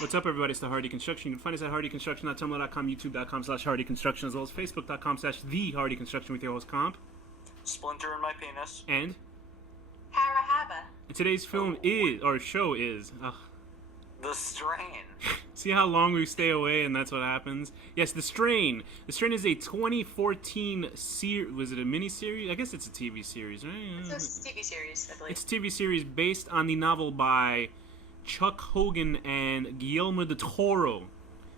What's up, everybody? It's the Hardy Construction. You can find us at hardyconstruction.tumblr.com, youtube.com/hardyconstruction, as well as facebook.com/thehardyconstruction with your host, Comp. Splinter in my penis. And Harahaba. today's film show is... The Strain. See how long we stay away and that's what happens? Yes, The Strain. The Strain is a 2014 series. Was it a miniseries? I guess it's a TV series, right? It's a TV series, I believe. It's a TV series based on the novel by Chuck Hogan and Guillermo del Toro.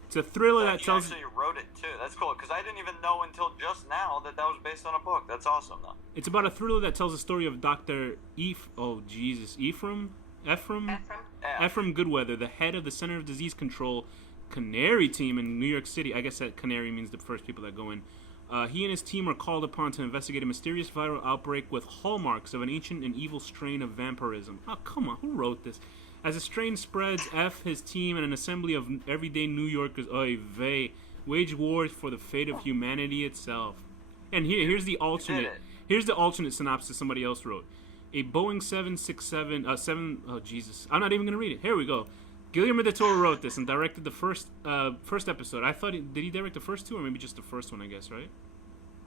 It's a thriller that tells... You actually wrote it, too. That's cool, because I didn't even know until just now that was based on a book. That's awesome, though. It's about a thriller that tells the story of Dr. Ephraim Goodweather, the head of the Center of Disease Control Canary team in New York City. I guess that Canary means the first people that go in. He and his team are called upon to investigate a mysterious viral outbreak with hallmarks of an ancient and evil strain of vampirism. Oh, come on, who wrote this? As the strain spreads, his team, and an assembly of everyday New Yorkers, wage wars for the fate of humanity itself. And here's the alternate. Here's the alternate synopsis somebody else wrote. A Boeing 767, I'm not even going to read it. Here we go. Guillermo del Toro wrote this and directed the first episode. I thought, did he direct the first two or maybe just the first one, I guess, right?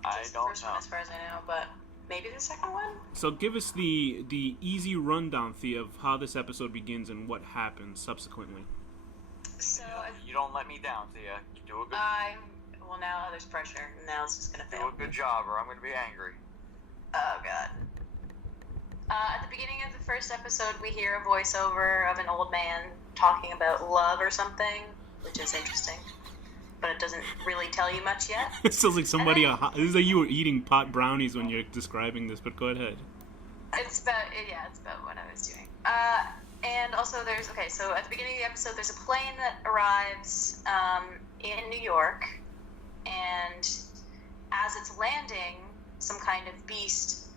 I don't know. The first one, as far as I know, but maybe the second one? So give us the easy rundown, Thea, of how this episode begins and what happens subsequently. So, you don't let me down, Thea. You do a good... well, now there's pressure. Now it's just going to fail. Do a good job or I'm going to be angry. Oh, God. At the beginning of the first episode, we hear a voiceover of an old man talking about love or something, which is interesting. But it doesn't really tell you much yet. It sounds like somebody... This is like you were eating pot brownies when you're describing this, but go ahead. It's about what I was doing. And also so at the beginning of the episode, there's a plane that arrives in New York, and as it's landing, some kind of beast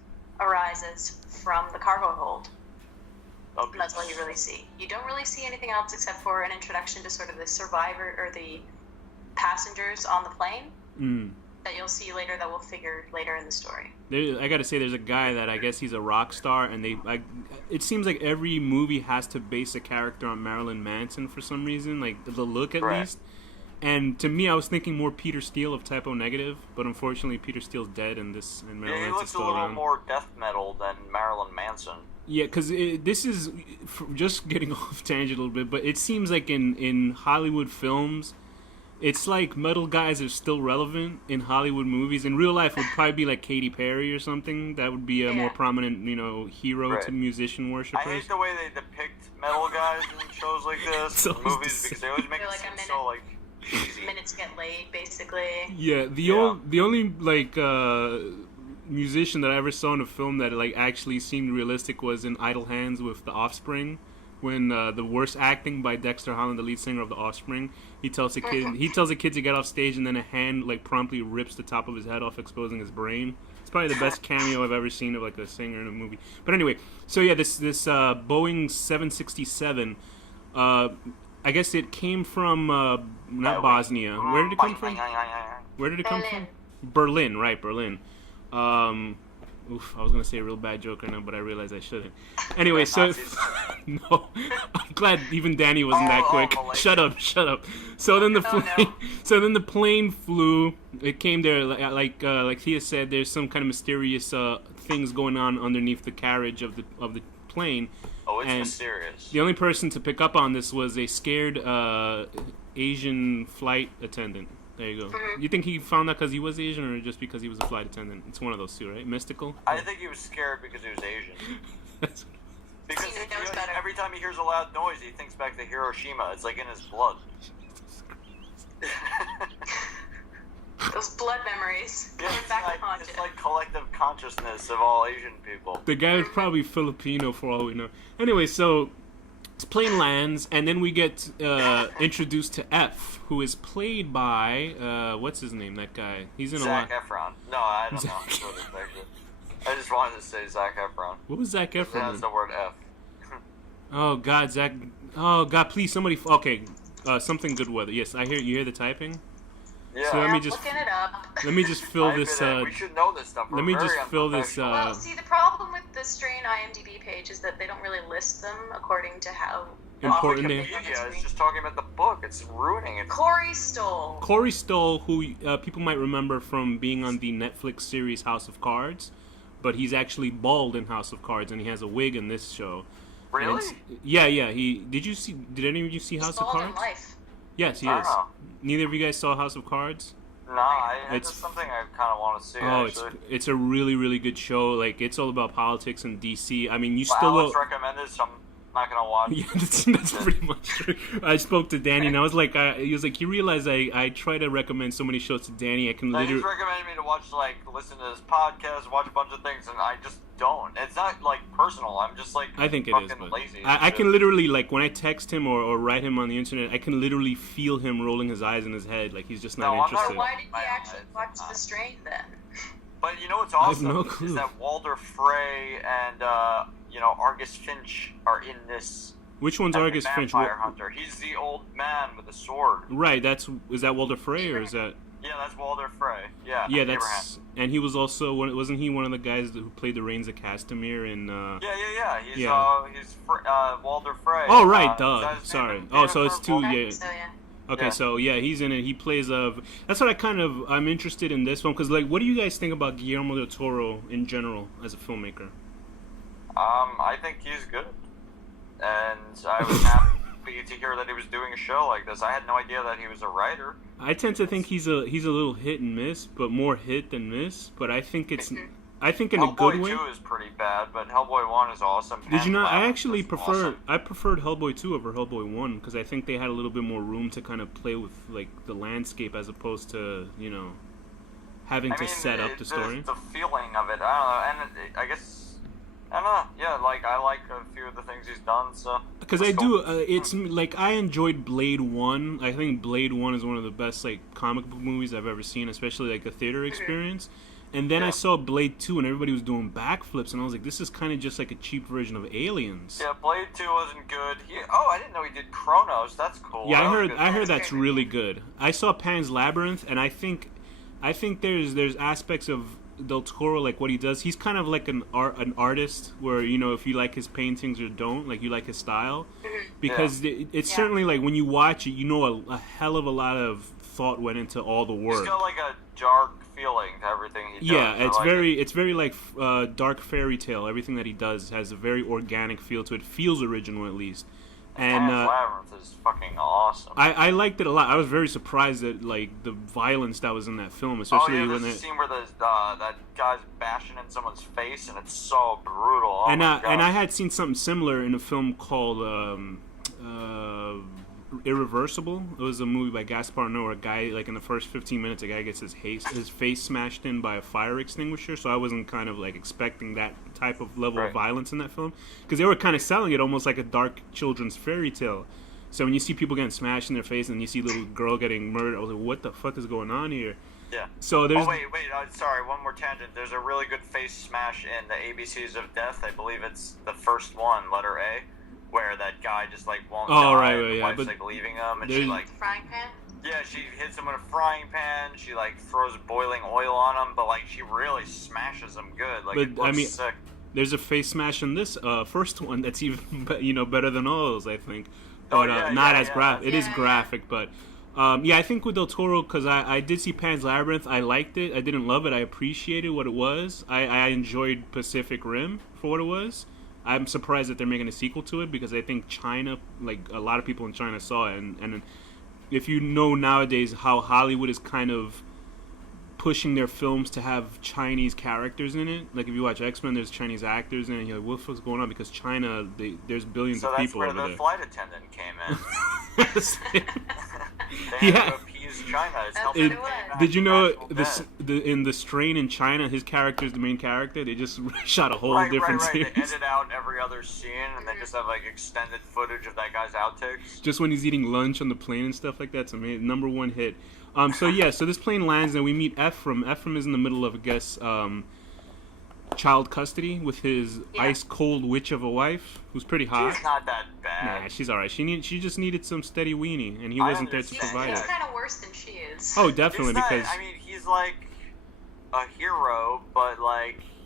arises from the cargo hold. And that's all you really see. You don't really see anything else except for an introduction to sort of the survivor or the passengers on the plane that you'll see later, that will figure later in the story. I gotta say, there's a guy that I guess he's a rock star, and it seems like every movie has to base a character on Marilyn Manson for some reason, like the look at least. And to me, I was thinking more Peter Steele of Typo Negative, but unfortunately, Peter Steele's dead, and Marilyn Manson's still around. He looks a little more death metal than Marilyn Manson. Yeah, because this is just getting off tangent a little bit, but it seems like in Hollywood films, it's like metal guys are still relevant in Hollywood movies. In real life, it would probably be like Katy Perry or something. That would be a more prominent, hero to musician worshippers. I hate the way they depict metal guys in shows like this, in movies, because they always make it seem so like. Minutes get laid, basically. Yeah, the only musician that I ever saw in a film that actually seemed realistic was in Idle Hands with The Offspring, when the worst acting by Dexter Holland, the lead singer of The Offspring, he tells a kid to get off stage, and then a hand promptly rips the top of his head off, exposing his brain. It's probably the best cameo I've ever seen of a singer in a movie. But anyway, so yeah, this Boeing 767. I guess it came from not Bosnia. Where did it come from? Where did it come from? Berlin, right? Berlin. I was gonna say a real bad joke right now, but I realized I shouldn't. Anyway, so no, I'm glad even Danny wasn't that quick. Shut up. So then the plane flew. It came there like Thea said. There's some kind of mysterious things going on underneath the carriage of the plane. Oh, it's mysterious. The only person to pick up on this was a scared Asian flight attendant. There you go. Mm-hmm. You think he found that because he was Asian or just because he was a flight attendant? It's one of those two, right? Mystical? I think he was scared because he was Asian. Because every time he hears a loud noise, he thinks back to Hiroshima. It's like in his blood. Those blood memories. Yeah, it's like collective consciousness of all Asian people. The guy was probably Filipino for all we know. Anyway, so this plane lands, and then we get introduced to F, who is played by, what's his name, that guy? He's in Zac Efron. No, I don't know. I just wanted to say Zac Efron. What was Zac Efron? That's the word F. Oh, God, Zac. Oh, God, please, somebody. Okay, something good weather. Yes, I hear you hear the typing? Yeah. So looking it up. Let me just fill this. We should know this stuff. Let me just fill this. Well, see, the problem with the Strain IMDb page is that they don't really list them according to how important name. Wikipedia is just talking about the book. It's ruining it. Corey Stoll. Corey Stoll, who people might remember from being on the Netflix series House of Cards, but he's actually bald in House of Cards, and he has a wig in this show. Really? Yeah. Did any of you see House of Cards? In life. Yes, he is. Neither of you guys saw House of Cards? No, it's something I kind of want to see. Actually. It's a really, really good show. Like, it's all about politics in DC. I mean, Alex recommended, so I'm not gonna watch. Yeah, that's pretty much true. I spoke to Danny, and I was like, he was like, you realize I try to recommend so many shows to Danny. I can literally. He's recommended me to watch, listen to this podcast, watch a bunch of things, and I just don't. It's not personal. I'm just I think it is, but lazy. I can literally when I text him or write him on the internet, I can literally feel him rolling his eyes in his head, like he's just not interested. Why did he actually watch The Strain then? But you know what's awesome no clue. is that Walder Frey and Argus Finch are in this. Which one's Argus Finch? Vampire Hunter. He's the old man with the sword. Right. Is that Walder Frey or is that? Yeah, that's Walder Frey. Yeah. Yeah, and he was also wasn't he one of the guys who played the Reigns of Castamere in? Yeah. He's Walder Frey. Oh right, sorry. Oh, so it's two. Yeah. So, yeah. Okay, so yeah, he's in it. He plays That's what I'm interested in this one because what do you guys think about Guillermo del Toro in general as a filmmaker? I think he's good, and I was happy to hear that he was doing a show like this. I had no idea that he was a writer. I tend to think he's a little hit and miss, but more hit than miss. But I think in Hellboy a good way. Hellboy 2 is pretty bad, but Hellboy 1 is awesome. Did you not? I actually preferred Hellboy 2 over Hellboy 1 because I think they had a little bit more room to kind of play with the landscape as opposed to having to set up the story. The feeling of it, I don't know, and I guess. I don't know. Yeah, I like a few of the things he's done. So because I do, it's I enjoyed Blade 1. I think Blade 1 is one of the best comic book movies I've ever seen, especially a theater experience. And then I saw Blade 2, and everybody was doing backflips, and I was like, this is kind of just a cheap version of Aliens. Yeah, Blade 2 wasn't good. I didn't know he did Chronos. That's cool. Yeah, I heard that's really good. I saw Pan's Labyrinth, and I think there's aspects of Del Toro, what he does. He's kind of like an artist where, if you like his paintings or don't, you like his style. Because it's certainly when you watch it, a hell of a lot of thought went into all the work. He's got a dark feeling to everything he does. Yeah, it's very dark fairy tale. Everything that he does has a very organic feel to it. Feels original at least. And Labyrinth is fucking awesome. I liked it a lot. I was very surprised at the violence that was in that film, especially when the scene where that guy's bashing in someone's face, and it's so brutal. And I had seen something similar in a film called Irreversible. It was a movie by Gaspar Noé. A guy, in the first 15 minutes, a guy gets his face smashed in by a fire extinguisher. So I wasn't kind of expecting that type of level of violence in that film because they were kind of selling it almost like a dark children's fairy tale. So when you see people getting smashed in their face and you see a little girl getting murdered, I was like, what the fuck is going on here? Yeah. So there's. Oh wait. Sorry, one more tangent. There's a really good face smash in the ABCs of Death. I believe it's the first one, letter A, where that guy just won't die. Right, the yeah. wife's leaving him, and she frying pan. Yeah, she hits him with a frying pan. She throws boiling oil on him, but she really smashes him good. It looks sick. There's a face smash in this first one that's even better than all those, I think. But not as graphic. It is graphic, but I think with Del Toro, because I did see Pan's Labyrinth, I liked it. I didn't love it. I appreciated what it was. I enjoyed Pacific Rim for what it was. I'm surprised that they're making a sequel to it because I think China, a lot of people in China saw it, and if you know nowadays how Hollywood is kind of pushing their films to have Chinese characters in it. If you watch X-Men, there's Chinese actors in it, and you're like, what the fuck's going on? Because China, there's billions of people over there. So that's where the flight attendant came in. They had to appease China. It's helping did you know in The Strain in China, his character is the main character? They just shot a whole different series. They edit out every other scene, and they just have extended footage of that guy's outtakes. Just when he's eating lunch on the plane and stuff like that. It's amazing. #1 hit. So this plane lands and we meet Ephraim. Ephraim is in the middle of, I guess, child custody with his ice cold witch of a wife who's pretty hot. She's not that bad. Nah, she's alright. She just needed some steady weenie, and he wasn't there to provide it. He's kind of worse than she is. Oh, definitely, because he's a hero, but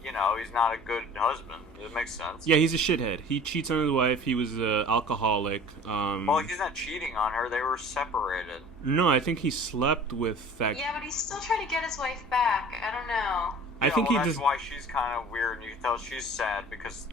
he's not a good husband. It makes sense. Yeah, he's a shithead. He cheats on his wife. He was an alcoholic. Well, he's not cheating on her. They were separated. No, I think he slept with that. Yeah, but he's still trying to get his wife back. I don't know. I think he that's just. why she's kind of weird, and you can tell she's sad because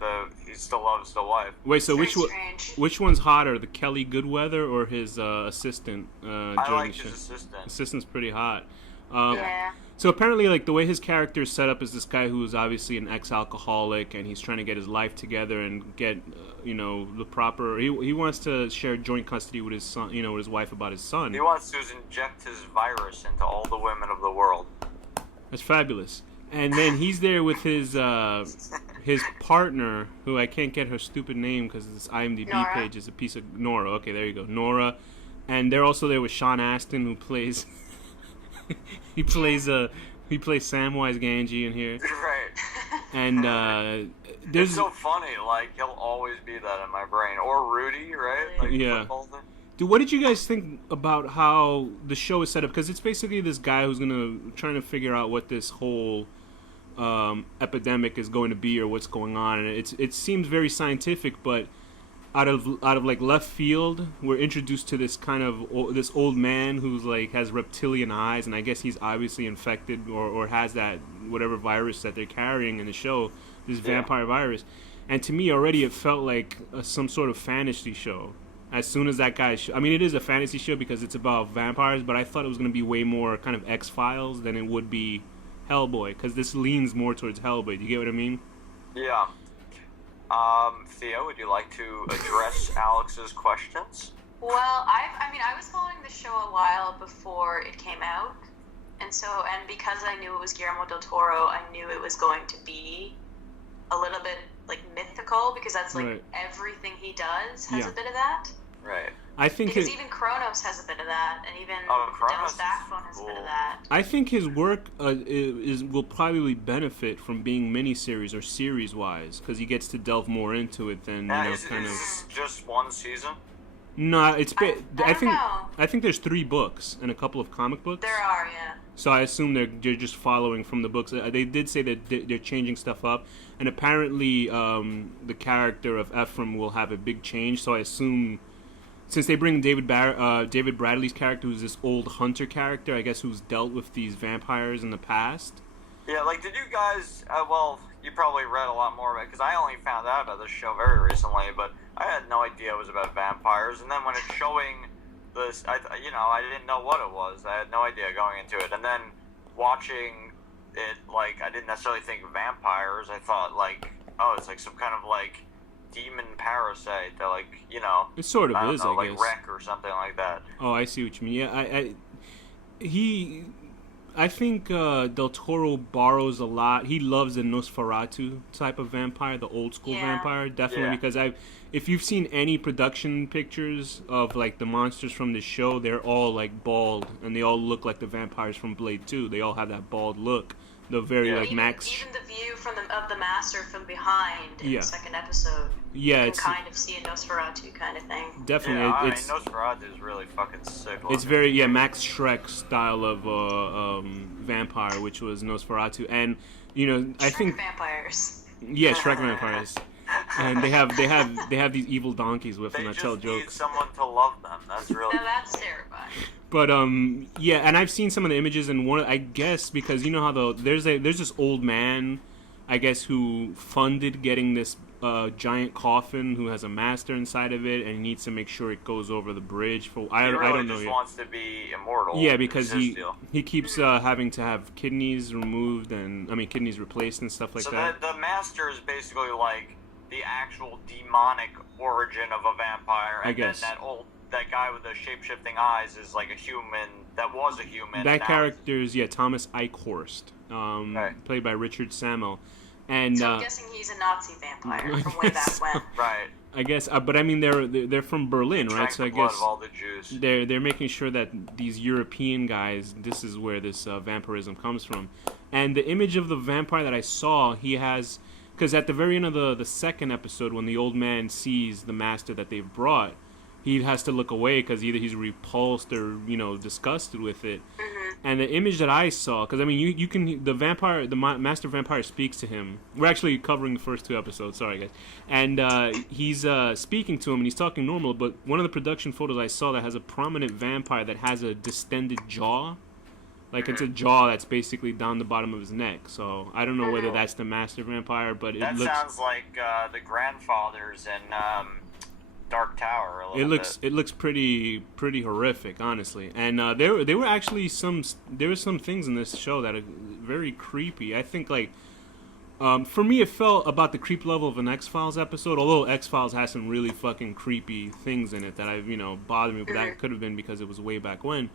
he still loves the wife. Wait, so Strange. which one's hotter, the Kelly Goodweather or his assistant? I like his assistant. Assistant's pretty hot. Yeah. So apparently, like, the way his character is set up is this guy who is obviously an ex-alcoholic, and he's trying to get his life together and get, the proper. He wants to share joint custody with his son, with his wife about his son. He wants to inject his virus into all the women of the world. That's fabulous. And then he's there with his partner, who I can't get her stupid name because this IMDb Nora. page is a piece of Nora. Okay, there you go, Nora. And they're also there with Sean Astin, who plays. he plays Samwise Gamgee in here. Right. And there's It's so funny. Like, he'll always be that in my brain. Or Rudy, right? Like, Yeah. football thing. Dude, what did you guys think about how the show is set up? Because it's basically this guy who's trying to figure out what this whole epidemic is going to be or what's going on, and it seems very scientific, but out of like left field, we're introduced to this kind of this old man who's like has reptilian eyes, and I guess he's obviously infected or has that whatever virus that they're carrying in the show, this vampire virus. And to me, already it felt like some sort of fantasy show. As soon as that guy, I mean, it is a fantasy show because it's about vampires, but I thought it was going to be way more kind of X-Files than it would be Hellboy, because this leans more towards Hellboy. Do you get what I mean? Yeah. Theo, would you like to address Alex's questions? Well, I was following the show a while before it came out, and because I knew it was Guillermo del Toro, I knew it was going to be a little bit like mythical, because that's like Right. everything he does has Yeah. a bit of that. Right. I think Because even Kronos has a bit of that, and even Kronos Devil's is Backbone has a bit cool. of that. I think his work will probably benefit from being miniseries or series wise, because he gets to delve more into it than Is this just one season? No, I don't know. I think there's 3 books and a couple of comic books. There are, yeah. So I assume they're just following from the books. They did say that they're changing stuff up, and apparently the character of Ephraim will have a big change. So I assume, since they bring David Bradley's character, who's this old hunter character, I guess, who's dealt with these vampires in the past. Yeah, like, did you guys, you probably read a lot more about it, because I only found out about this show very recently, but I had no idea it was about vampires, and then when it's showing this, I didn't know what it was. I had no idea going into it, and then watching it, like, I didn't necessarily think vampires. I thought, like, oh, it's like some kind of, like, demon parasite that, like, It sort of I don't is, know, I like guess. wreck or something like that. Oh, I see what you mean. Yeah, I think Del Toro borrows a lot. He loves the Nosferatu type of vampire, the old school vampire, definitely. Yeah. Because if you've seen any production pictures of like the monsters from the show, they're all like bald, and they all look like the vampires from Blade 2. They all have that bald look. The very like Even Max. the view of the master from behind in the second episode. Yeah, you it's can kind of see a Nosferatu kind of thing. definitely. Yeah, It's Nosferatu is really fucking sick. it's very Max Schreck style of vampire, which was Nosferatu, and I think vampires. yeah, Shrek vampires. And they have these evil donkeys with them that tell just need jokes. someone to love them. That's really. Now that's terrifying. But yeah, and I've seen some of the images, and I guess because you know how there's this old man, I guess, who funded getting this giant coffin, who has a master inside of it, and he needs to make sure it goes over the bridge. I don't know just yet. wants to be immortal. Yeah, because It's his deal. he keeps having to have kidneys removed kidneys replaced and stuff like So that. the master is basically like the actual demonic origin of a vampire, and I guess. then that guy with the shape-shifting eyes is like a human that was a human. That now character is Thomas Eichhorst, played by Richard Sammel, and So I'm guessing he's a Nazi vampire from way back when. Right. I guess, but I mean they're from Berlin, right? Drank So the I blood guess of all the Jews. they're making sure that these European guys, this is where this vampirism comes from. And the image of the vampire that I saw, he has, because at the very end of the second episode, when the old man sees the master that they've brought, he has to look away because either he's repulsed or disgusted with it. And the image that I saw, because I mean, you can the master vampire speaks to him. We're actually covering the first 2 episodes. Sorry, guys. And he's speaking to him, and he's talking normal. But one of the production photos I saw that has a prominent vampire that has a distended jaw, like it's a jaw that's basically down the bottom of his neck. So I don't know whether that's the master vampire, but it looks. That sounds like the grandfathers in Dark Tower. A little bit. It looks pretty horrific, honestly. And there were actually some things in this show that are very creepy. I think like for me it felt about the creep level of an X-Files episode. Although X-Files has some really fucking creepy things in it that I've bothered me, but that could have been because it was way back when.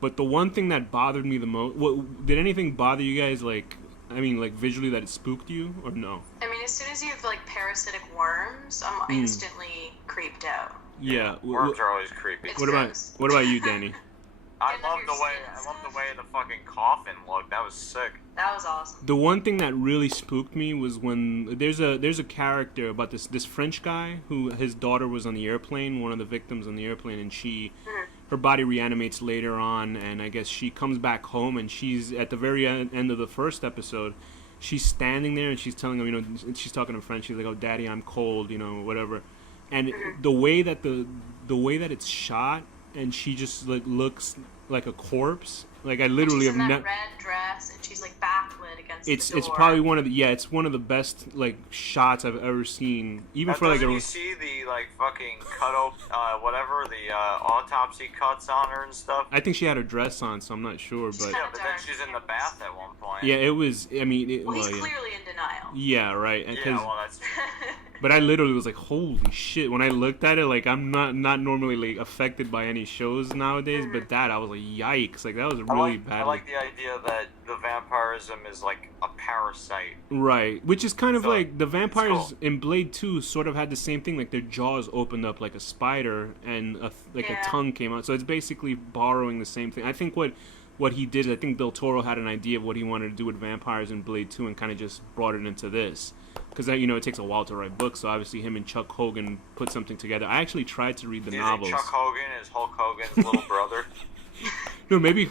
But the one thing that bothered me the most, did anything bother you guys like? I mean, like visually that it spooked you, or no? I mean, as soon as you have like parasitic worms, I'm instantly creeped out. Yeah, worms are always creepy. What about you, Danny? I love the way the fucking coffin looked. That was sick. That was awesome. The one thing that really spooked me was when there's a character about this French guy who his daughter was on the airplane, one of the victims on the airplane, and her body reanimates later on, and I guess she comes back home, and she's at the very end of the first episode. She's standing there, and she's telling him, she's talking in French. She's like, "Oh, Daddy, I'm cold," whatever. And the way that it's shot, and she just like looks like a corpse. Like I literally have never. She's in that red dress, and she's like backlit against the door. It's probably it's one of the best like shots I've ever seen. Even for like you see the like fucking cut whatever the autopsy cuts on her and stuff. I think she had her dress on, so I'm not sure, but yeah, but then she's in the bath at one point. Yeah, it was. I mean, he's clearly in denial. Yeah, right. Yeah, well, that's true. But I literally was like, holy shit. When I looked at it, like, I'm not normally like affected by any shows nowadays, but that, I was like, yikes. Like, that was really bad. I like the idea that the vampirism is like a parasite. Right. Which is kind of like, the vampires in Blade 2 sort of had the same thing. Like, their jaws opened up like a spider, and a tongue came out. So it's basically borrowing the same thing. I think what he did, I think Del Toro had an idea of what he wanted to do with vampires in Blade 2 and kind of just brought it into this. Because, it takes a while to write books, so obviously him and Chuck Hogan put something together. I actually tried to read the novels. Chuck Hogan is Hulk Hogan's little brother? No, maybe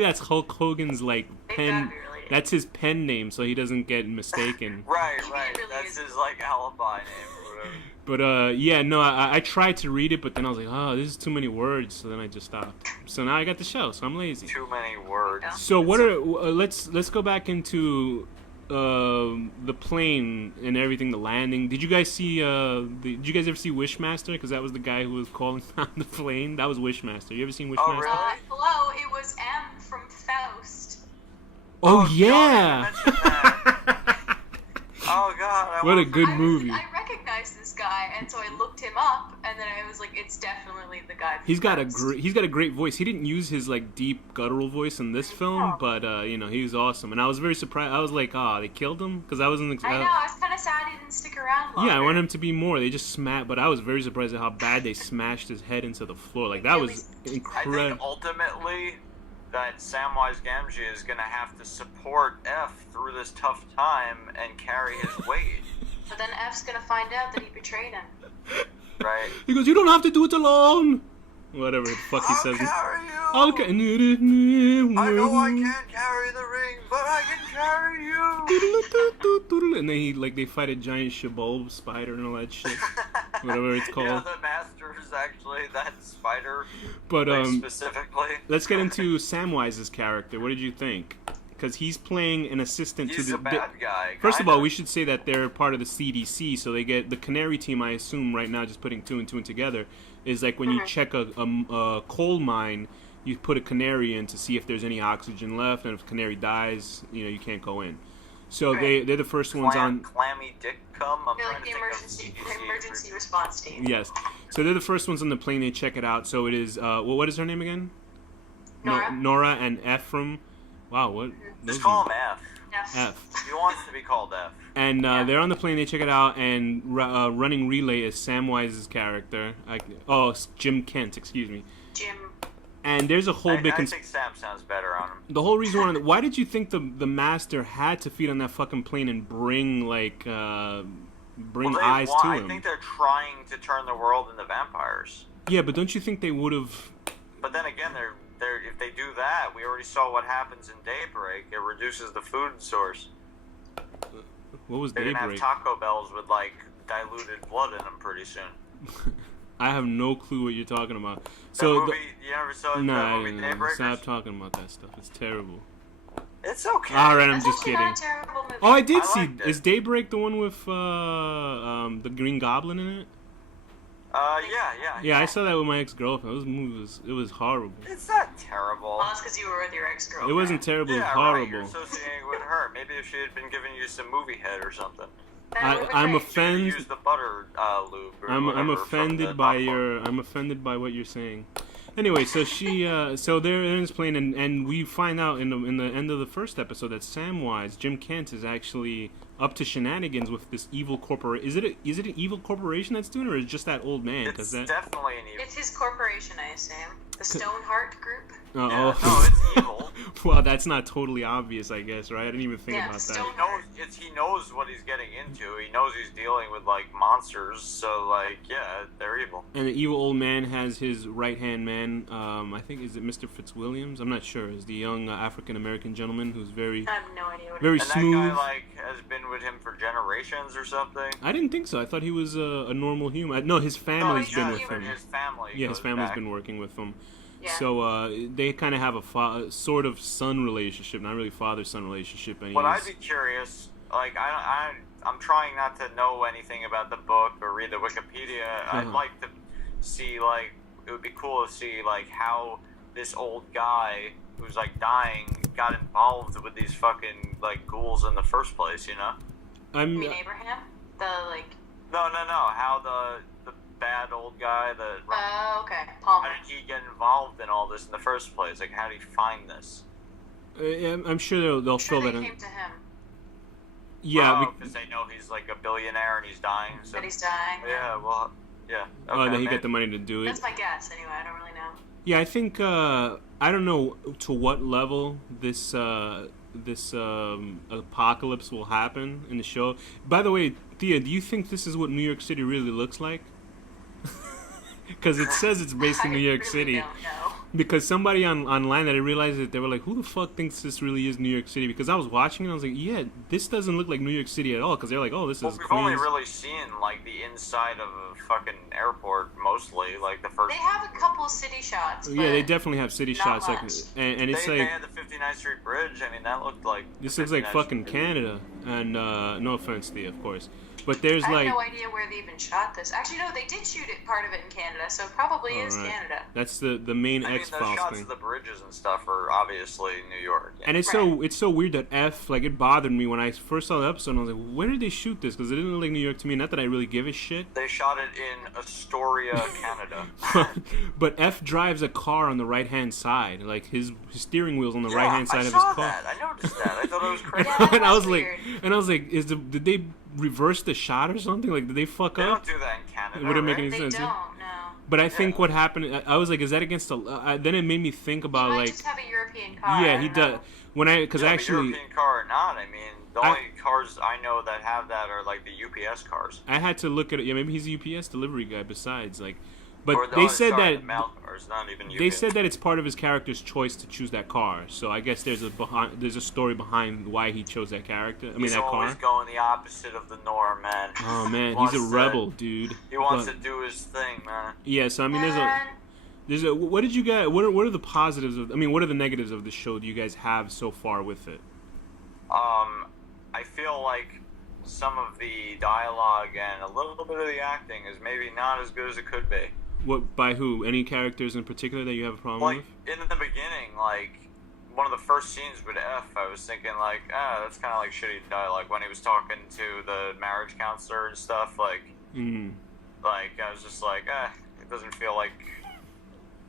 that's Hulk Hogan's, like, pen. That's his pen name, so he doesn't get mistaken. Right. That's his, like, alibi name or whatever. But, I tried to read it, but then I was like, oh, this is too many words, so then I just stopped. So now I got the show, so I'm lazy. Too many words. So what are, let's go back into the plane and everything, the landing. Did you guys see, did you guys ever see Wishmaster? Because that was the guy who was calling on the plane. That was Wishmaster. You ever seen Wishmaster? Oh, really? Hello, it was M from Faust. Oh yeah! Oh god! What a good movie. I recognized this guy, and so I looked him up, and then I was like, "It's definitely the guy." He's got a great voice. He didn't use his like deep guttural voice in this film, but he was awesome, and I was very surprised. I was like, they killed him because I wasn't. I know. I was kind of sad he didn't stick around longer. Yeah, I want him to be more. They just smashed, but I was very surprised at how bad they smashed his head into the floor. Like that was incredible. I think ultimately that Samwise Gamgee is going to have to support F through this tough time and carry his weight. But then F's going to find out that he betrayed him. Right. He goes, "You don't have to do it alone." Whatever the fuck he says. I'll carry you. I know I can't carry the ring, but I can carry you. And then they fight a giant shabulb spider and all that shit. Whatever it's called. Yeah, the master is actually that spider. But specifically. Let's get into Samwise's character. What did you think? Because he's playing an assistant He's to the a bad guy. First of all, we should say that they're part of the CDC, so they get the Canary team. I assume right now, just putting two and two together, is like when you check a coal mine, you put a canary in to see if there's any oxygen left, and if the canary dies, you can't go in. So they're the first ones on. Clammy dick cum. They're like the emergency response team. Yes. So they're the first ones on the plane. They check it out. So it is. What is her name again? Nora. Nora and Ephraim. Wow. What? Just call him F. F. He wants to be called F. And they're on the plane. They check it out, and running relay is Samwise's character. Jim Kent. Excuse me. Jim. And there's a whole big. I think Sam sounds better on him. The whole reason why did you think the master had to feed on that fucking plane and bring eyes to him? I think they're trying to turn the world into vampires. Yeah, but don't you think they would have? But then again, if they do that, we already saw what happens in Daybreak. It reduces the food source. What was They're gonna have Daybreak? Taco Bells with like diluted blood in them pretty soon. I have no clue what you're talking about. So movie, you never saw that movie Daybreak? Stop talking about that stuff. It's terrible. It's okay. All right, I'm That's just actually kidding. not a terrible movie. Oh, I did I see. liked it. Is Daybreak the one with the Green Goblin in it? Yeah. Yeah, I saw that with my ex-girlfriend. Those movies, it was horrible. It's not terrible. Well, that's because you were with your ex-girlfriend. It wasn't terrible. It was Yeah, right. You're horrible. associating with her. Maybe if she had been giving you some movie head or something. That would've been I'm great. offended. Use the butter lube. Or I'm whatever from offended the by popcorn. I'm offended by what you're saying. Anyway, so she so they're in this plane, and we find out in the end of the first episode that Samwise Jim Kent is actually up to shenanigans with this evil corporation. Is it an evil corporation that's doing it, or is it just that old man? It's that definitely an evil. It's his corporation, I assume. The Stoneheart Group. oh, Yeah, no, it's evil. Well, that's not totally obvious, I guess, right? I didn't even think Yeah, about that. He knows what he's getting into. He knows he's dealing with like monsters. So like, yeah, they're evil. And the evil old man has his right hand man. I think is it Mr. Fitzwilliams? I'm not sure. Is the young African American gentleman who's very I have no idea what very it is. And smooth. that guy like has been with him for generations or something. I didn't think so. I thought he was a normal human. No, his family's he's been not with human. him. His family. Yeah, his goes family's back. been working with him. Yeah. So they kind of have a sort of son relationship, not really father-son relationship. And But I'd be curious. Like I'm trying not to know anything about the book or read the Wikipedia. I'd like to see like it would be cool to see like how this old guy who's like dying got involved with these fucking like ghouls in the first place. You know? You mean Abraham? The like. No. How the bad old guy that. Oh, okay. How Palmer. did he get involved in all this in the first place? Like, how did he find this? I'm sure they'll I'm fill sure that they in. came to him. Yeah. because they know he's like a billionaire and he's dying. So. That he's dying. Yeah. Well. Yeah. That he maybe. got the money to do it. That's my guess, anyway. I don't really know. Yeah, I think I don't know to what level this apocalypse will happen in the show. By the way, Thea, do you think this is what New York City really looks like? Because it says it's based in New York I City. really don't know. Because somebody online that I realized that they were like, who the fuck thinks this really is New York City? Because I was watching it and I was like, yeah, this doesn't look like New York City at all. Because they're like, oh, this Well, is we've Queens. only really seen like the inside of a fucking airport mostly, like the first. They have a couple city shots. Yeah, they but definitely have city not shots, like, much. and it's they like had the 59th Street Bridge. I mean, that looked like. this the looks like 59th fucking Street Bridge. Canada. And no offense, Thea, of course, but there's I like have no idea where they even shot this. Actually, no, they did shoot it, part of it in Canada, so it probably is Alright. Canada. that's the main I mean, X the Files shots thing. of the bridges and stuff are obviously New York. Yeah. And it's so weird that it bothered me when I first saw the episode. And I was like, where did they shoot this? Because it didn't look like New York to me. Not that I really give a shit. They shot it in Astoria, Canada. But F drives a car on the right hand side. Like his steering wheel's on the Yeah, right hand side I of his saw car. that. I noticed that. I thought it was crazy. Yeah, that and I was was weird. like, did they reverse the shot or something? Like, did they fuck They up? don't do that in Canada. It wouldn't make right? any They sense. don't, no. But I think what happened, I was like, is that against the? Then it made me think He about might like, just have a European car. yeah, I he don't does. know. Because Yeah, but actually, European car or not, I mean, the only cars I know that have that are like the UPS cars. I had to look at it. Yeah, maybe he's a UPS delivery guy. Besides, like, but Or the- they oh, said sorry, that the mail cars, not even UPS. they said that it's part of his character's choice to choose that car. So I guess there's a story behind why he chose that character. I mean, He's that always car. going the opposite of the norm, man. Oh man, he's Wants a to- rebel, dude. He wants But- to do his thing, man. Yeah, so I mean, And there's a. What did you guys? What are the positives of? I mean, what are the negatives of the show? Do you guys have so far with it? I feel like some of the dialogue and a little bit of the acting is maybe not as good as it could be. What by who? Any characters in particular that you have a problem Like, with? in the beginning, like, one of the first scenes with F, I was thinking, like, that's kind of like shitty dialogue when he was talking to the marriage counselor and stuff, like, I was just like, it doesn't feel like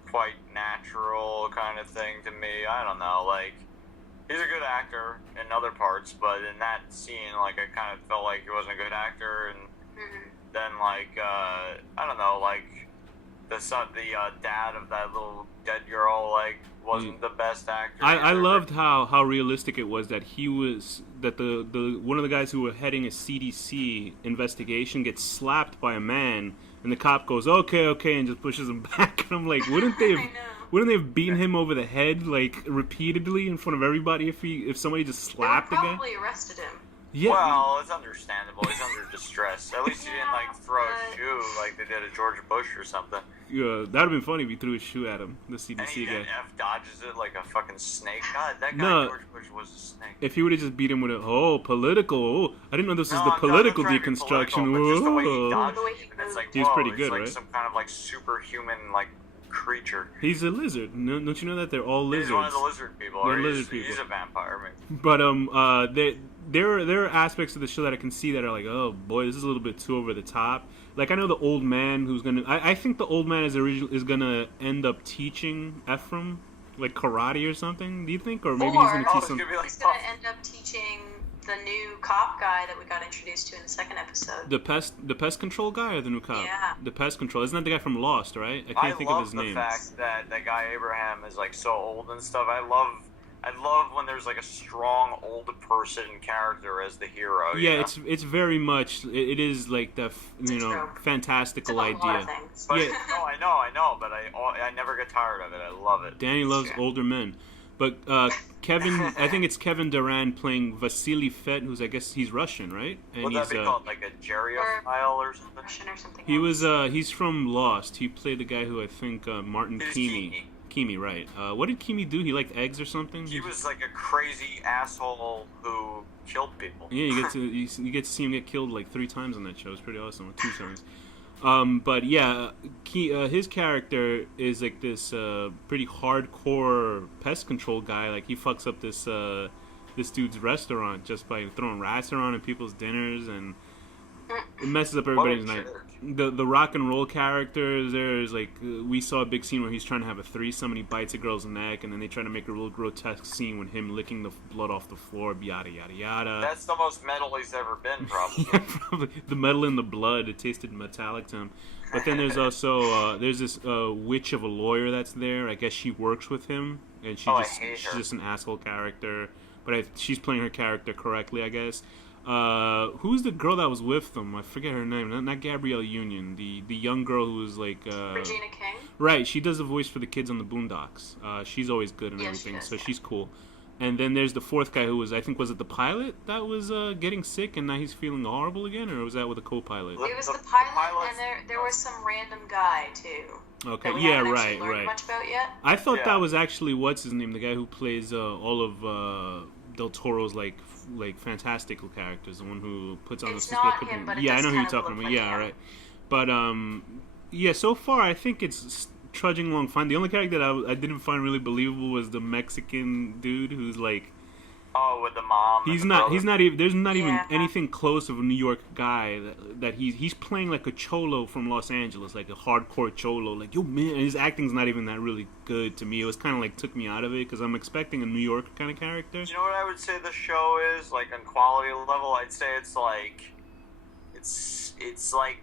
quite natural kind of thing to me. I don't know, like, he's a good actor in other parts, but in that scene, like, I kind of felt like he wasn't a good actor, and then, like, I don't know, like, the dad of that little dead girl, like, wasn't the best actor. I either. loved how realistic it was that the one of the guys who were heading a CDC investigation gets slapped by a man, and the cop goes okay and just pushes him back. And I'm like, wouldn't they Wouldn't they have beaten him over the head like repeatedly in front of everybody if somebody just slapped the guy? They would probably arrested him. Yeah. Well, it's understandable. He's under distress. At least he didn't like throw a shoe like they did at George Bush or something. Yeah, that'd have been funny if he threw a shoe at him, the And CDC he guy. F dodges it like a fucking snake. God, that guy No. George Bush was a snake. If he would have just beat him with political. I didn't know this was the I'm political not trying to be deconstruction. political, but just the way he Whoa. dodged The way it, he and it's like, He was whoa, pretty he's good, like right? some kind of like superhuman like creature. He's a lizard. No, don't you know that they're all lizards? He's one of the lizard people. They're Or lizard people. He's a vampire. I mean. But there are aspects of the show that I can see that are like, oh boy, this is a little bit too over the top. Like I know the old man who's gonna. I think the old man is gonna end up teaching Ephraim like karate or something. Do you think, or maybe he's gonna teach some? He's gonna end up teaching the new cop guy that we got introduced to in the second episode. The pest control guy or the new cop? Yeah. The pest control. Isn't that the guy from Lost, right? I can't think of his name. I love the fact that that guy Abraham is like so old and stuff. I love when there's like a strong old person character as the hero. Yeah, you know? it's very much. It is like the fantastical it's a lot idea. of things. But, Yeah. no, I know, but I never get tired of it. I love it. Danny loves true. older men. But Kevin, I think it's Kevin Durand playing Vasily Fet, who's I guess he's Russian, right? And Would that be called like a geriophile or something? Russian or something. he else. was he's from Lost. He played the guy who I think Martin He's Keamy. Keamy, right? What did Keamy do? He liked eggs or something? He was like a crazy asshole who killed people. Yeah, you get to see him get killed like 3 times on that show. It's pretty awesome. Or 2 times. But yeah, his character is like this pretty hardcore pest control guy. Like he fucks up this dude's restaurant just by throwing rats around in people's dinners, and it messes up everybody's night. The rock and roll characters, there's like we saw a big scene where he's trying to have a threesome and he bites a girl's neck, and then they try to make a real grotesque scene with him licking the blood off the floor, yada yada yada. That's the most metal he's ever been, probably. Yeah, probably. The metal in the blood, it tasted metallic to him. But then there's also there's this witch of a lawyer that's there. I guess she works with him, and she's just an asshole character. But she's playing her character correctly, I guess. Who's the girl that was with them? I forget her name. Not Gabrielle Union. The young girl who was like Regina King. Right, she does the voice for the kids on the Boondocks. She's always good and everything, so she's cool. And then there's the fourth guy who was it the pilot that was getting sick and now he's feeling horrible again, or was that with a co-pilot? It was the pilot, and there was some random guy too. Okay, that we yeah, haven't right, actually learned right. much about yet. I thought that was actually what's his name, the guy who plays all of Del Toro's like fantastical characters, the one who puts on It's the not him, but it I does know who you're kind of talking look about. like Yeah, him. right. But yeah, so far I think it's trudging along fine. The only character that I didn't find really believable was the Mexican dude who's like. Oh, with the mom. He's not even. There's not even Yeah. anything close of a New York guy that he's playing like a cholo from Los Angeles, like a hardcore cholo. Like, yo man, and his acting's not even that really good to me. It was kind of like took me out of it because I'm expecting a New York kind of character. You know what I would say the show is like on quality level? I'd say it's like like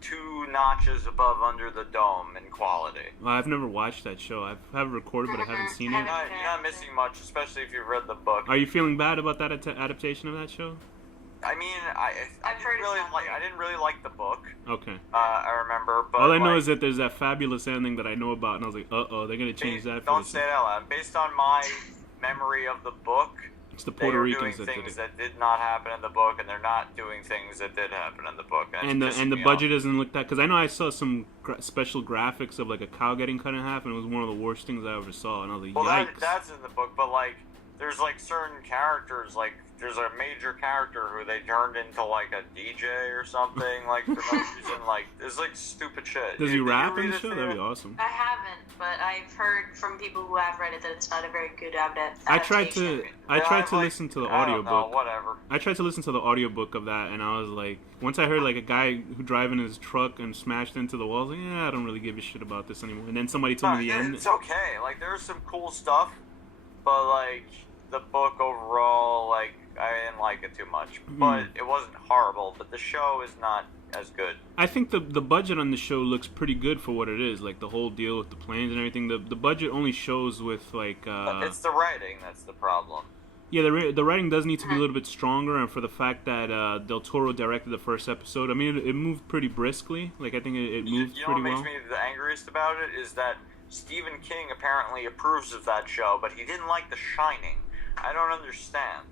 2 notches above Under the Dome in quality. I've never watched that show. I have it recorded, but I haven't seen it. You're not missing much, especially if you've read the book. Are you feeling bad about that adaptation of that show? I mean, I didn't really like the book. Okay. I remember, but all I know is that there's that fabulous ending that I know about, and I was like, they're gonna change that. Don't say it out loud. Based on my memory of the book, it's the Puerto Ricans doing that did things it. that did not happen in the book, and they're not doing things that did happen in the book. And the budget doesn't look that, because I know I saw some special graphics of like a cow getting cut in half, and it was one of the worst things I ever saw, and I was like, well, yikes. that's in the book, but like there's like certain characters, like there's a major character who they turned into like a DJ or something, like for no reason. Like it's like stupid shit. Does he rap in the read show? it? That'd be awesome. I haven't, but I've heard from people who have read it that it's not a very good adaptation. I tried to listen to the audiobook. I don't know, whatever. I tried to listen to the audiobook of that, and I was like, once I heard like a guy who driving his truck and smashed into the wall, I was like, I don't really give a shit about this anymore. And then somebody told me the end. It's okay. Like there's some cool stuff, but like the book overall, like I didn't like it too much. But it wasn't horrible. But the show is not as good. I think the budget on the show looks pretty good for what it is. Like the whole deal with the planes and everything. The budget only shows with like. It's the writing that's the problem. Yeah, the writing does need to be a little bit stronger, and for the fact that Del Toro directed the first episode, I mean, it moved pretty briskly. Like I think it moved You know pretty what well. makes me the angriest about it is that Stephen King apparently approves of that show, but he didn't like The Shining. I don't understand.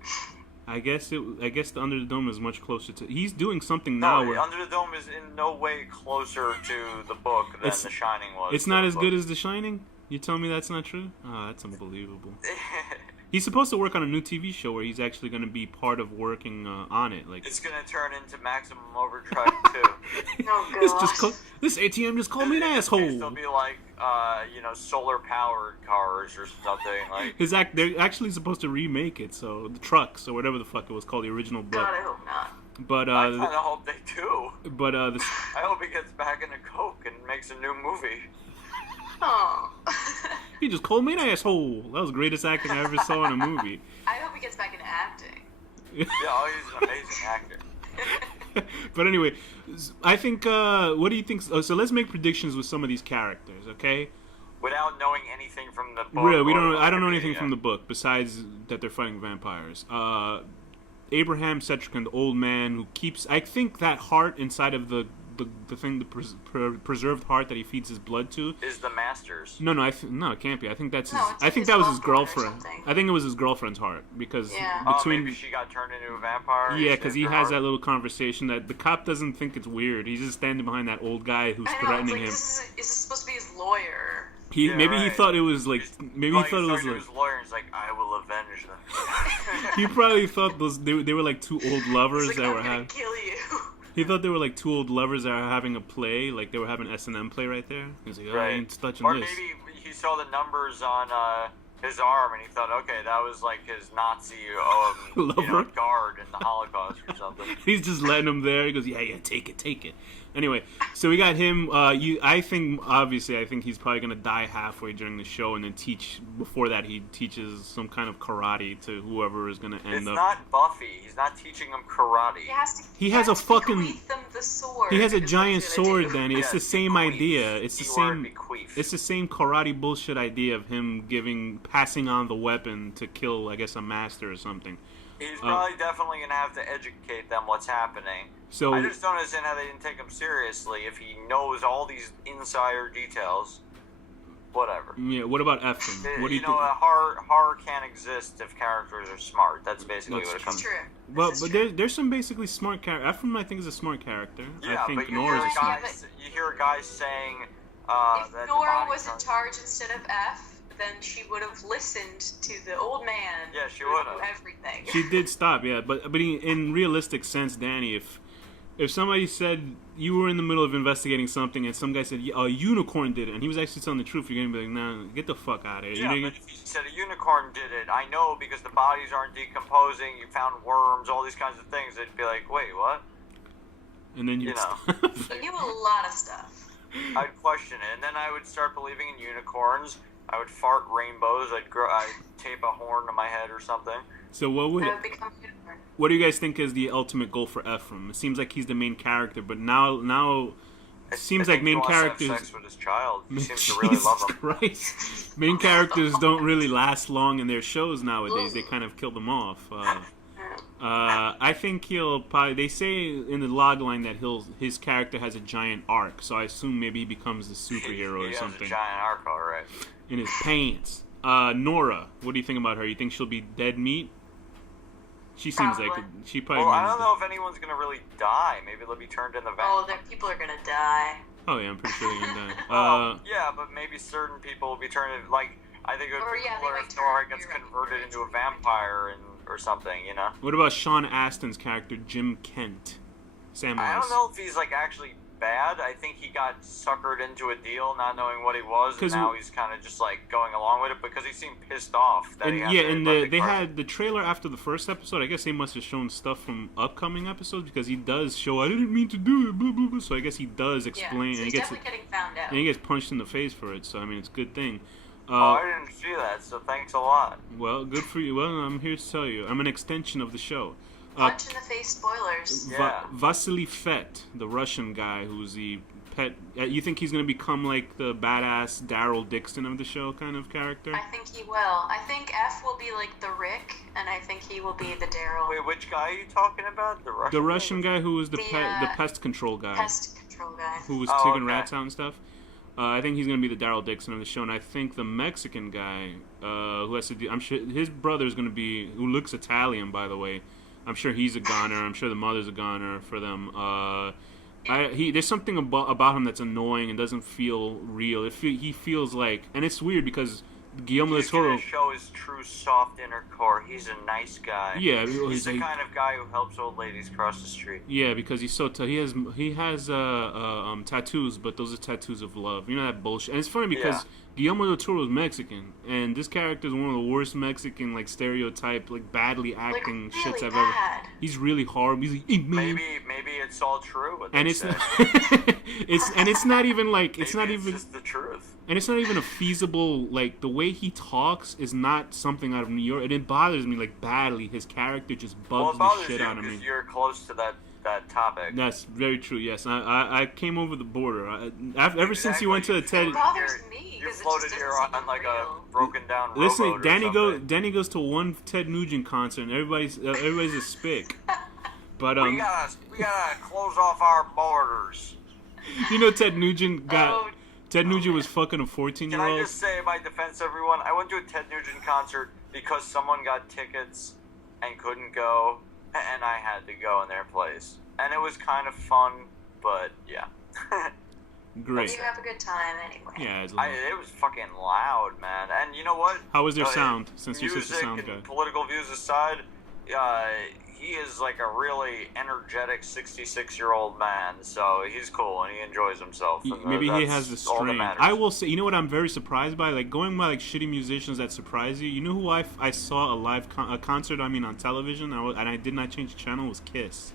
I guess the Under the Dome is much closer to. He's doing something now. No, Under the Dome is in no way closer to the book than The Shining was. It's not as good as The Shining? You tell me that's not true? Oh, that's unbelievable. He's supposed to work on a new TV show where he's actually going to be part of working on it. Like it's going to turn into Maximum Overdrive 2. Oh, gosh. This ATM just called me an asshole. They'll be like, solar powered cars or something like. They're actually supposed to remake it, so the trucks or whatever the fuck it was called, the original book. God, I hope not. But I kind of hope they do. But I hope he gets back into coke and makes a new movie. Oh. He just called me an asshole. That was the greatest acting I ever saw in a movie. I hope he gets back into acting. Yeah, he's an amazing actor. But anyway, I think. What do you think? So let's make predictions with some of these characters, okay? Without knowing anything from the book. Really, I don't know anything from the book besides that they're fighting vampires. Abraham Cetrican, the old man who keeps. I think that heart inside of the thing, the preserved heart that he feeds his blood to, is the Master's. No, it can't be. I think that's. I think that was his girlfriend. I think it was his girlfriend's heart because between. Maybe she got turned into a vampire. Yeah, because he has that little conversation that the cop doesn't think it's weird. He's just standing behind that old guy who's threatening him. Is this supposed to be his lawyer? He thought it was like he thought it was like his lawyer. He's like, I will avenge them. He probably thought they were like two old lovers like, that were having. Kill you. He thought they were like two old lovers that were having a play, like they were having S&M play right there. He's like, I ain't touching or this. Or maybe he saw the numbers on his arm and he thought, okay, that was like his Nazi guard in the Holocaust or something. He's just letting him there. He goes, yeah, take it. Anyway, so we got him. I think he's probably gonna die halfway during the show, and then before that he teaches some kind of karate to whoever is gonna end up. It's not Buffy. He's not teaching him karate. He has a fucking. Bequeath them the sword. He has a giant sword. Danny. It's the same bequeath. idea. It's the same. Bequeath. It's the same karate bullshit idea of him passing on the weapon to kill, I guess, a master or something. He's probably definitely going to have to educate them what's happening. So I just don't understand how they didn't take him seriously if he knows all these insider details. Whatever. Yeah, what about Ephraim? What do you think? Horror can't exist if characters are smart. That's basically what it comes to. Well, but there's some basically smart characters. Ephraim, I think, is a smart character. Yeah, I think but you hear guys saying if that Nora was in charge instead of F, then she would have listened to the old man. Yeah, she would have. Everything. She did stop, yeah. But in realistic sense, Danny, if somebody said you were in the middle of investigating something and some guy said a unicorn did it, and he was actually telling the truth, you're gonna be like, nah, get the fuck out of here. Yeah, but if he said a unicorn did it, I know because the bodies aren't decomposing. You found worms, all these kinds of things. They'd be like, wait, what? And then you know, he knew a lot of stuff. I'd question it, and then I would start believing in unicorns. I would fart rainbows. I'd tape a horn to my head or something. So what do you guys think is the ultimate goal for Ephraim? It seems like he's the main character, but now it seems like main characters. Have sex with his child. He seems to really love him. Christ. Main characters don't really last long in their shows nowadays. They kind of kill them off. I think he'll probably. They say in the logline that his character has a giant arc, so I assume maybe he becomes a superhero or something. He has a giant arc, all right. In his pants. Nora, what do you think about her? You think she'll be dead meat? She seems like she probably. Well, I don't know if anyone's gonna really die. Maybe they'll be turned into vampires. Oh, people are gonna die. Oh yeah, I'm pretty sure they're gonna die. Yeah, but maybe certain people will be turned into, like, I think it would be cooler if Nora gets converted into a vampire or something, you know. What about Sean Astin's character, Jim Kent? Samwise. I don't know if he's like actually bad. I think he got suckered into a deal not knowing what he was, and now he's kind of just like going along with it because he seemed pissed off. That they had the trailer after the first episode. I guess they must have shown stuff from upcoming episodes because he does show, I didn't mean to do it, blah, blah, blah. So I guess he does explain. So and he's definitely getting found out. And he gets punched in the face for it, so I mean, it's a good thing. I didn't see that, so thanks a lot. Well, good for you. Well, I'm here to tell you. I'm an extension of the show. Punch in the face spoilers. Vasily Fett, the Russian guy who's the pet. You think he's going to become like the badass Daryl Dixon of the show kind of character? I think he will. I think F will be like the Rick, and I think he will be the Daryl. Wait, which guy are you talking about? The Russian guy who was the pest control guy. Pest control guy. Who was taking rats out and stuff. I think he's gonna be the Daryl Dixon of the show, and I think the Mexican guy who has to do, I'm sure his brother's gonna be, who looks Italian, by the way. I'm sure he's a goner. I'm sure the mother's a goner for them. There's something about him that's annoying and doesn't feel real. He feels like, and it's weird because Guillermo del Toro. He's gonna show his true soft inner core. He's a nice guy. Yeah, he's the kind of guy who helps old ladies cross the street. Yeah, because he's so he has tattoos, but those are tattoos of love. You know that bullshit. And it's funny because Guillermo del Toro is Mexican, and this character is one of the worst Mexican stereotype badly acting really shits I've bad. ever. He's really horrible. He's like, maybe it's all true. What and they it's said. it's not even it's not Maybe even just the truth. And it's not even a feasible, the way he talks is not something out of New York, and it bothers me badly. His character just bugs the shit out of me. You're close to that topic. That's very true. Yes, I came over the border. Ever since you went to the TED. It bothers me. You floated here on a broken down rowboat. Listen, Danny goes goes to one Ted Nugent concert, and everybody's a spick. But we gotta close off our borders. You know, Ted Nugent was fucking a 14-year-old. Can I just say in my defense, everyone? I went to a Ted Nugent concert because someone got tickets and couldn't go, and I had to go in their place. And it was kind of fun, but yeah. Great. You have a good time anyway. Yeah, it was fucking loud, man. And you know what? How was their sound? Since you're such a sound guy. Music and political views aside, he is a really energetic 66-year-old man, so he's cool and he enjoys himself. Maybe he has the strain. I will say, you know what I'm very surprised by? Going by shitty musicians that surprise you. You know who I saw a concert on television, and I did not change the channel, was Kiss.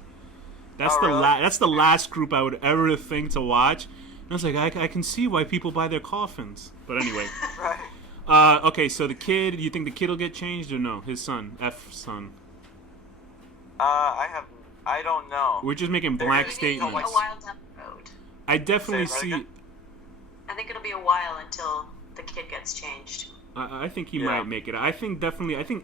That's that's the last group I would ever think to watch. And I was like, I can see why people buy their coffins. But anyway. Right. Okay, so the kid, you think the kid will get changed or no? His son, F's son. I don't know. We're just making blank statements. A while down the road. I definitely see. I think it'll be a while until the kid gets changed. I think he might make it. I think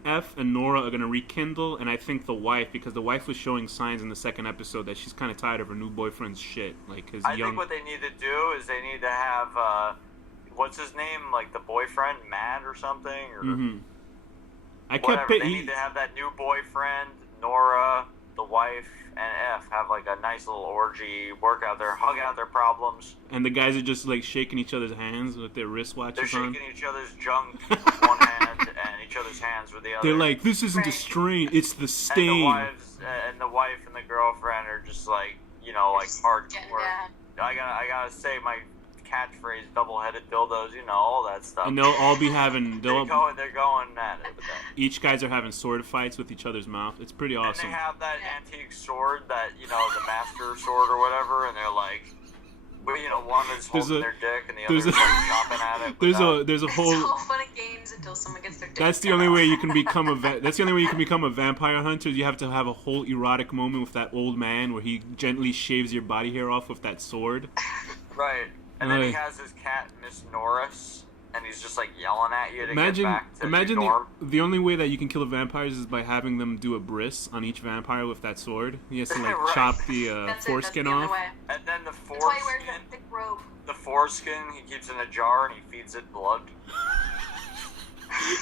F and Nora are gonna rekindle, and I think the wife, because the wife was showing signs in the second episode that she's kind of tired of her new boyfriend's shit. I think what they need to do is they need to have what's his name, the boyfriend, Matt or something, or they need to have that new boyfriend, Nora, the wife, and F have a nice little orgy, hug out their problems. And the guys are just shaking each other's hands with their wristwatches They're shaking each other's junk with one hand and each other's hands with the other. They're like, this isn't a strain, it's the stain. And the wife and the girlfriend are just hardcore. I gotta say my catchphrase, double-headed dildos, all that stuff. And they'll all be having... They're going at it with that. Each guys are having sword fights with each other's mouth. It's pretty awesome. And they have that antique sword, that, the master sword or whatever, and they're one is holding their dick and the other is chopping at it. There's a whole... It's all fun and games until someone gets their dick. That's the only way you can become a vampire hunter. You have to have a whole erotic moment with that old man where he gently shaves your body hair off with that sword. Right. And then he has his cat, Miss Norris, and he's just yelling at you to get back to your dorm. The only way that you can kill the vampires is by having them do a bris on each vampire with that sword. He has to chop the foreskin off. And then the foreskin. That's why he wears that thick robe. The foreskin he keeps in a jar and he feeds it blood.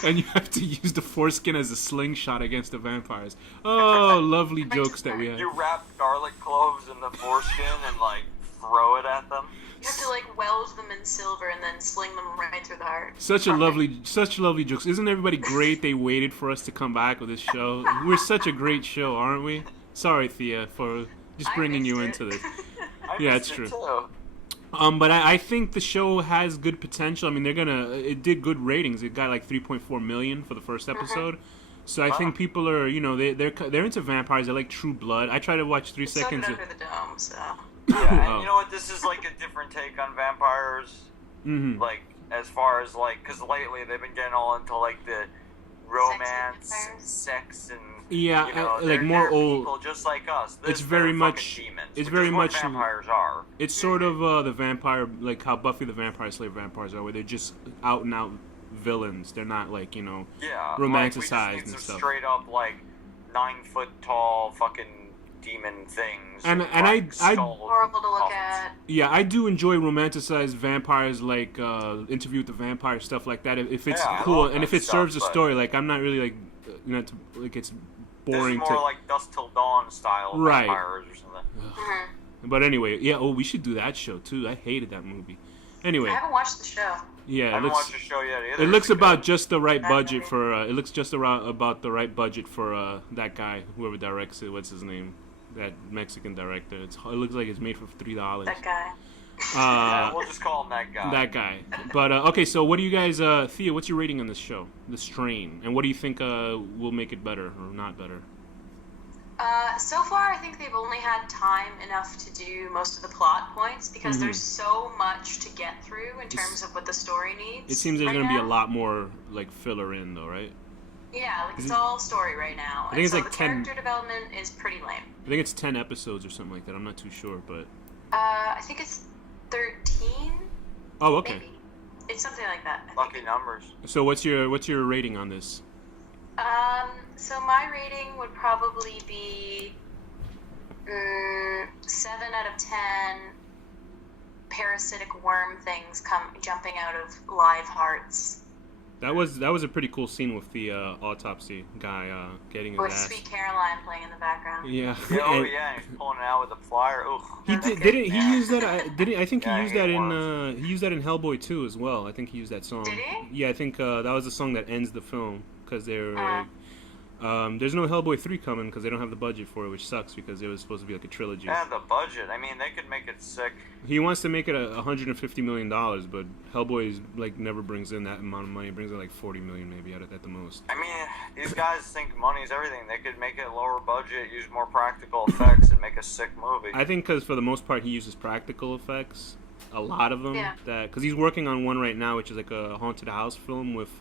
And you have to use the foreskin as a slingshot against the vampires. Oh, lovely jokes that we have. You wrap garlic cloves in the foreskin and throw it at them. You have to weld them in silver and then sling them right through the heart. Such lovely jokes. Isn't everybody great? They waited for us to come back with this show. We're such a great show, aren't we? Sorry, Thea, for just bringing you into this. Yeah, it's true. But I think the show has good potential. I mean, it did good ratings. It got 3.4 million for the first episode. So I think people are, they're into vampires. They like True Blood. I try to watch 3 seconds. Under the Dome, so. Yeah, and you know what? This is a different take on vampires. Mm-hmm. As far as because lately they've been getting all into the romance, sex, and more old. People just like us. It's very much demons. It's very much vampires are. It's sort of the vampire, how Buffy the Vampire Slayer vampires are, where they're just out and out villains. They're not romanticized we just need and some stuff. Straight up 9 foot tall fucking demon things. And I horrible to look at. Yeah, I do enjoy romanticized vampires, like Interview with the Vampire, stuff like that. If it's cool and if it serves the story, like I'm not really like, like it's boring. This is more like Dusk Till Dawn style vampires or something. But anyway, yeah. Oh, we should do that show too. I hated that movie. Anyway, I haven't watched the show. Yeah, I haven't watched the show yet either. It looks about just the right budget for. It looks just about the right budget for that guy, whoever directs it. What's his name? That Mexican director. It looks like it's made for $3. That guy. We'll just call him that guy. That guy. But okay, so what do you guys, Thea? What's your rating on this show, The Strain, and what do you think will make it better or not better? So far, I think they've only had time enough to do most of the plot points because there's so much to get through in terms of what the story needs. It seems there's going to be a lot more like filler in, though, right? Yeah, like it's all story right now. I think it's like the 10. Character development is pretty lame. I think it's 10 episodes or something like that. I'm not too sure, but. I think it's 13. Oh, okay. Maybe. It's something like that. Lucky numbers. So what's your rating on this? So my rating would probably be 7 out of 10 parasitic worm things jumping out of live hearts. That was a pretty cool scene with the autopsy guy getting his with ass. Sweet Caroline playing in the background. Yeah. He's pulling it out with the plier. Ooh. He didn't he use that? I think he used that in he used that in Hellboy 2 as well. I think he used that song. Did he? Yeah, I think that was the song that ends the film because they're. There's no Hellboy 3 coming because they don't have the budget for it, which sucks because it was supposed to be like a trilogy. Yeah, the budget. I mean, they could make it sick. He wants to make it $150 million, but Hellboy like never brings in that amount of money. It brings in like $40 million maybe at the most. I mean, these guys think money's everything. They could make it lower budget, use more practical effects, and make a sick movie. I think because for the most part he uses practical effects, a lot of them. Yeah. Because he's working on one right now, which is like a haunted house film with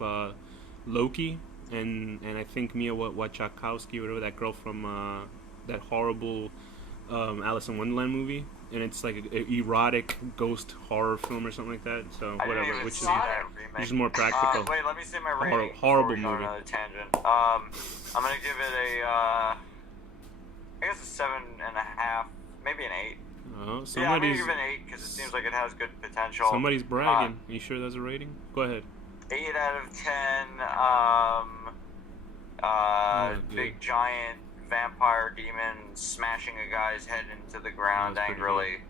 Loki. And I think Mia Wachowski, whatever, that girl from that horrible Alice in Wonderland movie, and it's like an erotic ghost horror film or something like that. So whatever, which is more practical. Wait, let me say my rating. Horrible movie. Another tangent. I'm gonna give it I guess a 7.5, maybe an 8. Oh, yeah, I'm gonna give it an 8 because it seems like it has good potential. Somebody's bragging. Are you sure that's a rating? Go ahead. 8 out of 10. Big giant vampire demon smashing a guy's head into the ground angrily.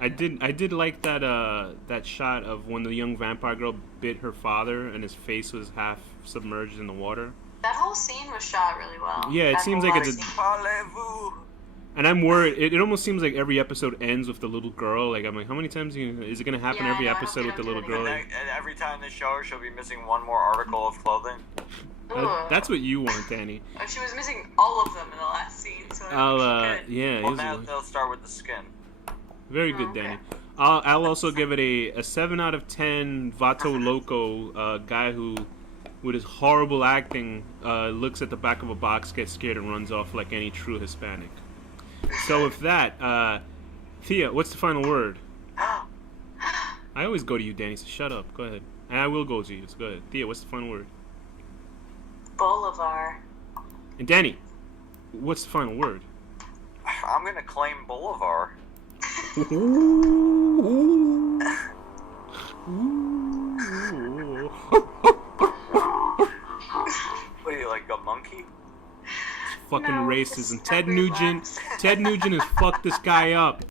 I did like that shot of when the young vampire girl bit her father and his face was half submerged in the water. That whole scene was shot really well. Yeah, it seems like it's and I'm worried. It almost seems like every episode ends with the little girl. Like I'm like, how many times is it gonna happen every episode with the little girl? And every time they show her, she'll be missing one more article of clothing. That's what you want, Danny. She was missing all of them in the last scene. So yeah. Well, now they'll start with the skin. Very good, Danny. I'll also give it a 7 out of 10. Vato Loco, guy who, with his horrible acting, looks at the back of a box, gets scared, and runs off like any true Hispanic. So with that, Thea, what's the final word? I always go to you, Danny, so shut up. Go ahead. And I will go to you, so go ahead. Thea, what's the final word? Bolivar. And Danny, what's the final word? I'm going to claim Bolivar. What are you, like a monkey? Fucking racism. Ted Nugent has fucked this guy up.